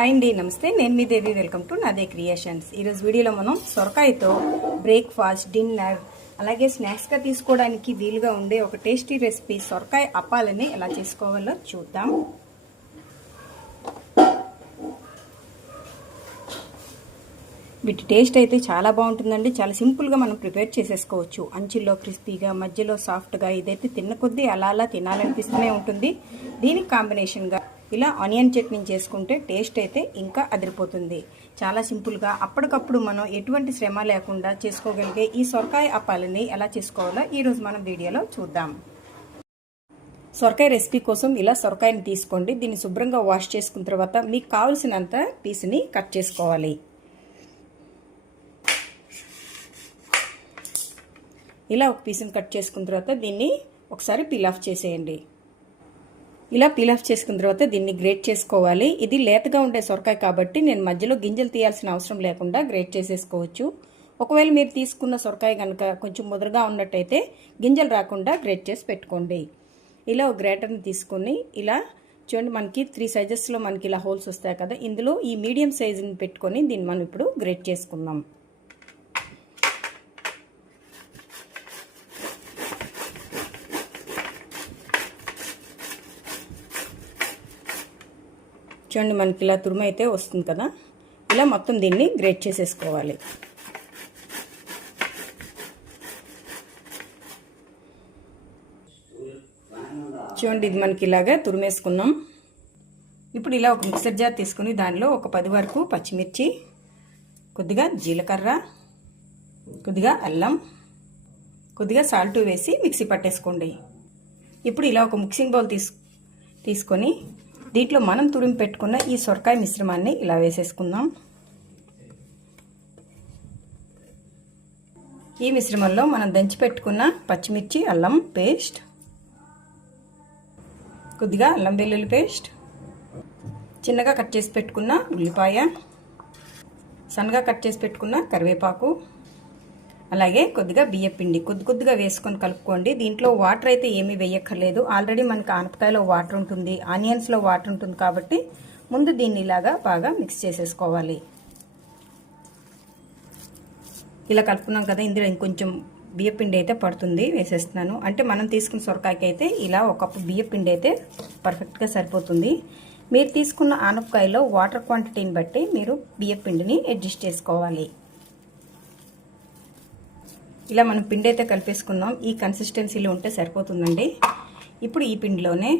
Hi అండి నమస్తే. నేను మీ Devi. Welcome to Nade creations. ఈరోజు వీడియోలో మనం సొరకాయతో బ్రేక్ఫాస్ట్ డిన్నర్ అలాగే స్నాక్స్గా తీసుకోవడానికి వీలుగా ఉండే ఒక టేస్టీ రెసిపీ సొరకాయ అప్పాలని ఎలా చేసుకోవాలో చూద్దాం. వీటి టేస్ట్ అయితే చాలా బాగుంటుందండి. చాలా సింపుల్గా మనం ప్రిపేర్ చేసేసుకోవచ్చు. అంచుల్లో క్రిస్పీగా మధ్యలో సాఫ్ట్గా ఇదైతే తిన్న కొద్దీ అలా అలా తినాలనిపిస్తూనే ఉంటుంది. దీనికి కాంబినేషన్గా ఇలా ఆనియన్ చట్నీ చేసుకుంటే టేస్ట్ అయితే ఇంకా అదిరిపోతుంది. చాలా సింపుల్గా అప్పటికప్పుడు మనం ఎటువంటి శ్రమ లేకుండా చేసుకోగలిగే ఈ సొరకాయ అప్పాలని ఎలా చేసుకోవాలో ఈరోజు మనం వీడియోలో చూద్దాం. సొరకాయ రెసిపీ కోసం ఇలా సొరకాయని తీసుకోండి. దీన్ని శుభ్రంగా వాష్ చేసుకున్న తర్వాత మీకు కావలసినంత పీస్ని కట్ చేసుకోవాలి. ఇలా ఒక పీస్ని కట్ చేసుకున్న తర్వాత దీన్ని ఒకసారి పీల్ ఆఫ్ చేసేయండి. ఇలా పీల్ ఆఫ్ చేసుకున్న తర్వాత దీన్ని గ్రేట్ చేసుకోవాలి. ఇది లేతగా ఉండే సొరకాయ కాబట్టి నేను మధ్యలో గింజలు తీయాల్సిన అవసరం లేకుండా గ్రేట్ చేసేసుకోవచ్చు. ఒకవేళ మీరు తీసుకున్న సొరకాయ కనుక కొంచెం ముదరగా ఉన్నట్టయితే గింజలు రాకుండా గ్రేట్ చేసి పెట్టుకోండి. ఇలా ఒక గ్రేటర్ని తీసుకొని ఇలా చూడండి మనకి త్రీ సైజెస్లో మనకి ఇలా హోల్స్ వస్తాయి కదా ఇందులో ఈ మీడియం సైజుని పెట్టుకొని దీన్ని మనం ఇప్పుడు గ్రేట్ చేసుకుందాం. చూడండి మనకి ఇలా తురుము అయితే వస్తుంది కదా. ఇలా మొత్తం దీన్ని గ్రేట్ చేసేసుకోవాలి. చూడండి ఇది మనకి ఇలాగా తురిమేసుకున్నాం. ఇప్పుడు ఇలా ఒక మిక్సర్ జార్ తీసుకుని దానిలో ఒక పది వరకు పచ్చిమిర్చి కొద్దిగా జీలకర్ర కొద్దిగా అల్లం కొద్దిగా సాల్ట్ వేసి మిక్సీ పట్టేసుకోండి. ఇప్పుడు ఇలా ఒక మిక్సింగ్ బౌల్ తీసు తీసుకొని దీంట్లో మనం తురిమి పెట్టుకున్న ఈ సొరకాయ మిశ్రమాన్ని ఇలా వేసేసుకుందాం. ఈ మిశ్రమంలో మనం దంచి పెట్టుకున్న పచ్చిమిర్చి అల్లం పేస్ట్ కొద్దిగా అల్లం వెల్లుల్లి పేస్ట్ చిన్నగా కట్ చేసి పెట్టుకున్న ఉల్లిపాయ సన్నగా కట్ చేసి పెట్టుకున్న కరివేపాకు అలాగే కొద్దిగా బియ్య పిండి. కొద్ది కొద్దిగా వేసుకొని కలుపుకోండి. దీంట్లో వాటర్ అయితే ఏమీ వేయక్కర్లేదు. ఆల్రెడీ మనకు ఆనపకాయలో వాటర్ ఉంటుంది ఆనియన్స్లో వాటర్ ఉంటుంది కాబట్టి ముందు దీన్ని ఇలాగా బాగా మిక్స్ చేసేసుకోవాలి. ఇలా కలుపుకున్నాం కదా ఇందులో ఇంకొంచెం బియ్యపిండి అయితే పడుతుంది వేసేస్తున్నాను. అంటే మనం తీసుకున్న సొరకాయకి అయితే ఇలా ఒక కప్పు బియ్యపిండి అయితే పర్ఫెక్ట్గా సరిపోతుంది. మీరు తీసుకున్న ఆనపకాయలో వాటర్ క్వాంటిటీని బట్టి మీరు బియ్యపిండిని అడ్జస్ట్ చేసుకోవాలి. ఇలా మనం పిండి అయితే కలిపేసుకుందాం. ఈ కన్సిస్టెన్సీలో ఉంటే సరిపోతుందండి. ఇప్పుడు ఈ పిండిలోనే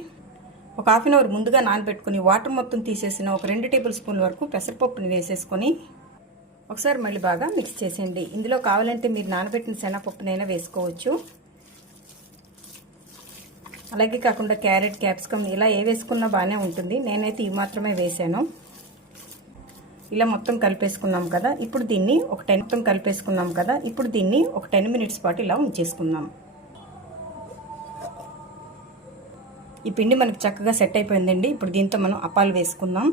ఒక హాఫ్ అన్ అవర్ ముందుగా నానబెట్టుకుని వాటర్ మొత్తం తీసేసిన ఒక రెండు టేబుల్ స్పూన్ వరకు పెసరపప్పుని వేసేసుకొని ఒకసారి మళ్ళీ బాగా మిక్స్ చేసేయండి. ఇందులో కావాలంటే మీరు నానబెట్టిన శనగపప్పునైనా వేసుకోవచ్చు. అలాగే కాకుండా క్యారెట్ క్యాప్సికమ్ ఇలా ఏ వేసుకున్నా బాగానే ఉంటుంది. నేనైతే ఇవి మాత్రమే వేసాను. ఇలా మొత్తం కలిపేసుకున్నాం కదా. ఇప్పుడు దీన్ని ఒక టెన్ మొత్తం కలిపేసుకున్నాం కదా. ఇప్పుడు దీన్ని ఒక టెన్ మినిట్స్ పాటు ఇలా ఉంచేసుకుందాం. ఈ పిండి మనకి చక్కగా సెట్ అయిపోయిందండి. ఇప్పుడు దీంతో మనం అప్పాలు వేసుకుందాం.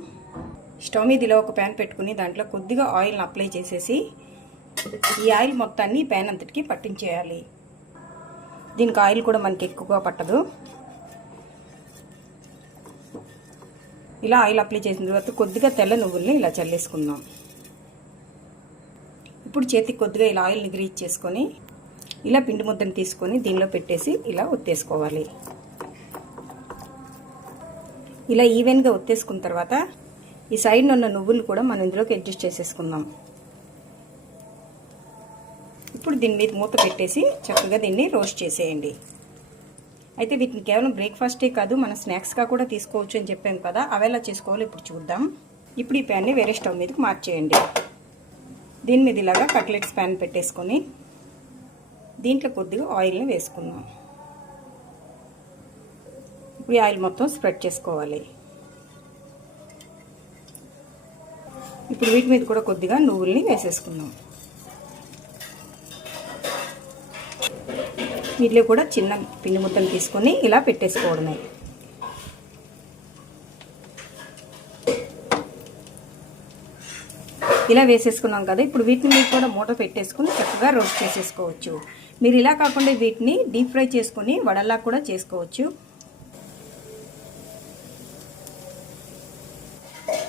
స్టవ్ మీద ఇలా ఒక ప్యాన్ పెట్టుకుని దాంట్లో కొద్దిగా ఆయిల్ని అప్లై చేసేసి ఈ ఆయిల్ మొత్తాన్ని ప్యాన్ అంతటికి పట్టించేయాలి. దీనికి ఆయిల్ కూడా మనకి ఎక్కువగా పట్టదు. ఇలా ఆయిల్ అప్లై చేసిన తర్వాత కొద్దిగా తెల్ల నువ్వుల్ని ఇలా చల్లేసుకుందాం. ఇప్పుడు చేతికి కొద్దిగా ఇలా ఆయిల్ని గ్రీచ్ చేసుకొని ఇలా పిండి ముద్దను తీసుకొని దీనిలో పెట్టేసి ఇలా ఒత్తేసుకోవాలి. ఇలా ఈవెన్గా ఒత్తేసుకున్న తర్వాత ఈ సైడ్ ఉన్న నువ్వులు కూడా మనం ఇందులోకి అడ్జస్ట్ చేసేసుకుందాం. ఇప్పుడు దీని మీద మూత పెట్టేసి చక్కగా దీన్ని రోస్ట్ చేసేయండి. అయితే వీటిని కేవలం బ్రేక్ఫాస్టే కాదు మనం స్నాక్స్గా కూడా తీసుకోవచ్చు అని చెప్పాం కదా అవి ఎలా చేసుకోవాలో ఇప్పుడు చూద్దాం. ఇప్పుడు ఈ ప్యాన్ని వేరే స్టవ్ మీదకి మార్చేయండి. దీని మీద ఇలాగా కట్లెట్స్ ప్యాన్ పెట్టేసుకొని దీంట్లో కొద్దిగా ఆయిల్ని వేసుకుందాం. ఇప్పుడు ఆయిల్ మొత్తం స్ప్రెడ్ చేసుకోవాలి. ఇప్పుడు వీటి మీద కూడా కొద్దిగా నువ్వుల్ని వేసేసుకుందాం. వీటిలో కూడా చిన్న పిండి ముద్దలు తీసుకొని ఇలా పెట్టేసుకోవడమే. ఇలా వేసేసుకున్నాం కదా ఇప్పుడు వీటిని మీరు కూడా మూట పెట్టేసుకుని చక్కగా రోస్ట్ చేసేసుకోవచ్చు. మీరు ఇలా కాకుండా వీటిని డీప్ ఫ్రై చేసుకొని వడల్లా కూడా చేసుకోవచ్చు.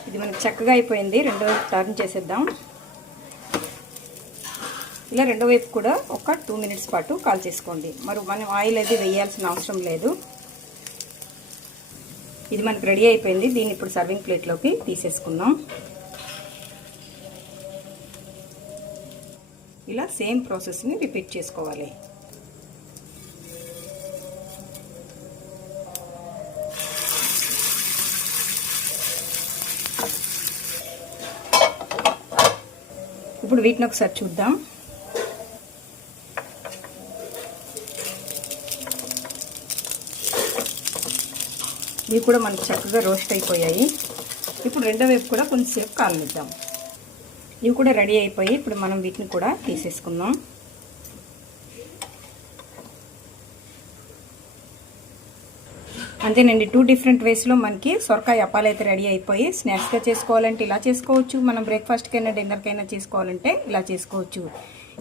ఇది మనకు చక్కగా అయిపోయింది. రెండో టర్న్ చేసేద్దాం. ఇలా రెండో వైపు కూడా ఒక టూ మినిట్స్ పాటు కాల్ చేసుకోండి. మరి మనం ఆయిల్ అది వేయాల్సిన అవసరం లేదు. ఇది మనకు రెడీ అయిపోయింది. దీన్ని ఇప్పుడు సర్వింగ్ ప్లేట్లోకి తీసేసుకుందాం. ఇలా సేమ్ ప్రాసెస్ని రిపీట్ చేసుకోవాలి. ఇప్పుడు వీటిని ఒకసారి చూద్దాం. ఇవి కూడా మనకు చక్కగా రోస్ట్ అయిపోయాయి. ఇప్పుడు రెండో వైపు కూడా కొంచెంసేపు కాలనిద్దాం ఇవి కూడా రెడీ అయిపోయి ఇప్పుడు మనం వీటిని కూడా తీసేసుకుందాం. అంతేనండి టూ డిఫరెంట్ వేస్లో మనకి సొరకాయ అప్పాలు అయితే రెడీ అయిపోయి స్నాక్స్గా చేసుకోవాలంటే ఇలా చేసుకోవచ్చు. మనం బ్రేక్ఫాస్ట్కైనా డిన్నర్కైనా చేసుకోవాలంటే ఇలా చేసుకోవచ్చు.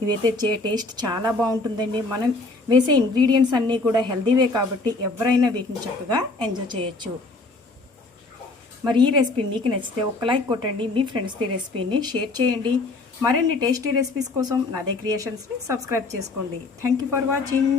ఇవైతే చే టేస్ట్ చాలా బాగుంటుందండి. మనం వేసే ఇంగ్రీడియంట్స్ అన్నీ కూడా హెల్దీవే కాబట్టి ఎవరైనా వీటిని చక్కగా ఎంజాయ్ చేయొచ్చు. మరి ఈ రెసిపీ మీకు నచ్చితే ఒక లైక్ కొట్టండి. మీ ఫ్రెండ్స్కి రెసిపీని షేర్ చేయండి. మరిన్ని టేస్టీ రెసిపీస్ కోసం నాదే క్రియేషన్స్ని సబ్స్క్రైబ్ చేసుకోండి. Thank you for watching